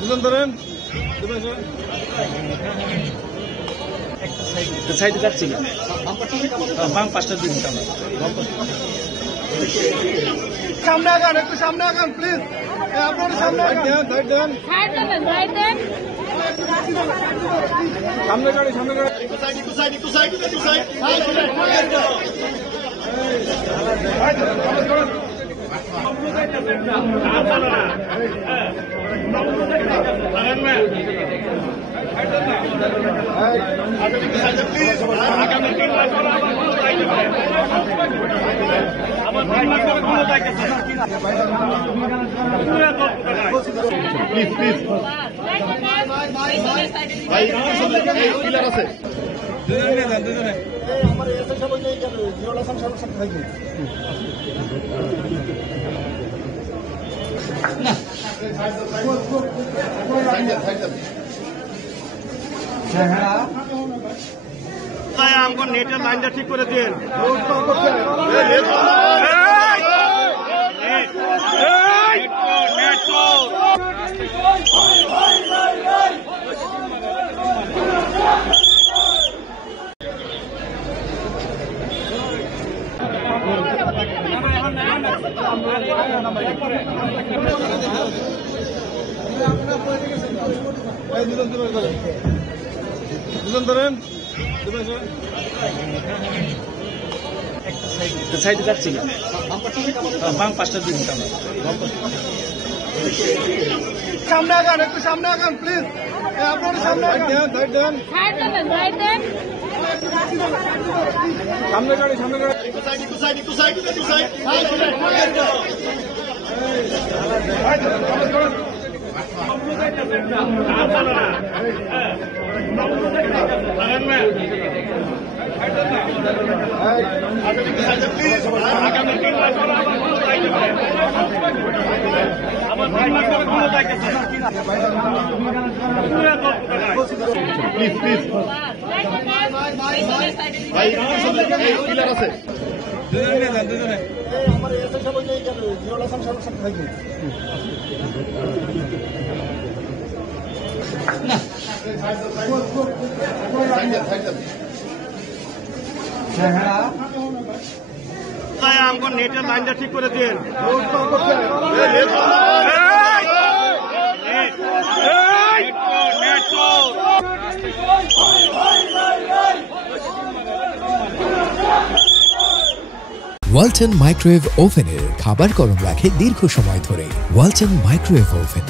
দুজন ধরেন সাইডে যাচ্ছি বাম পাঁচটার দিন সামনে আগান, একটু সামনে আগান প্লিজ। আপনার সামনে দেন সামনে গাড়ি, সামনে গাড়ি। প্লিজ প্লিজ ভাই ক্লিয়ার আছে। দুজনে যান, দুজনে আমার এসে সবাই নিয়ে গেল জিরো লাইসেন্স সাথে থাকবে না। আমগো নেটের লাইনটা ঠিক করে দিন। দুজন ধরেন সাইডে যাচ্ছি বাম পাঁচটার দিন সামনে আগান, একটু সামনে আগান প্লিজ। আপনার সামনে দেন সামনে গাড়ি, সামনে গাড়ি। প্লিজ প্লিজ ভাই ক্লিয়ার আছে। দুজনে যান, দুজনে আমার এসে সবাই নিয়ে গেল জিরো লাইসেন্স সাথে থাকবে আমগো নেটের লাইনটা ঠিক করে দিন। ওয়ালটন মাইক্রোওয়েভ ওভেনের খাবার গরম রাখে দীর্ঘ সময় ধরে। Walton microwave oven.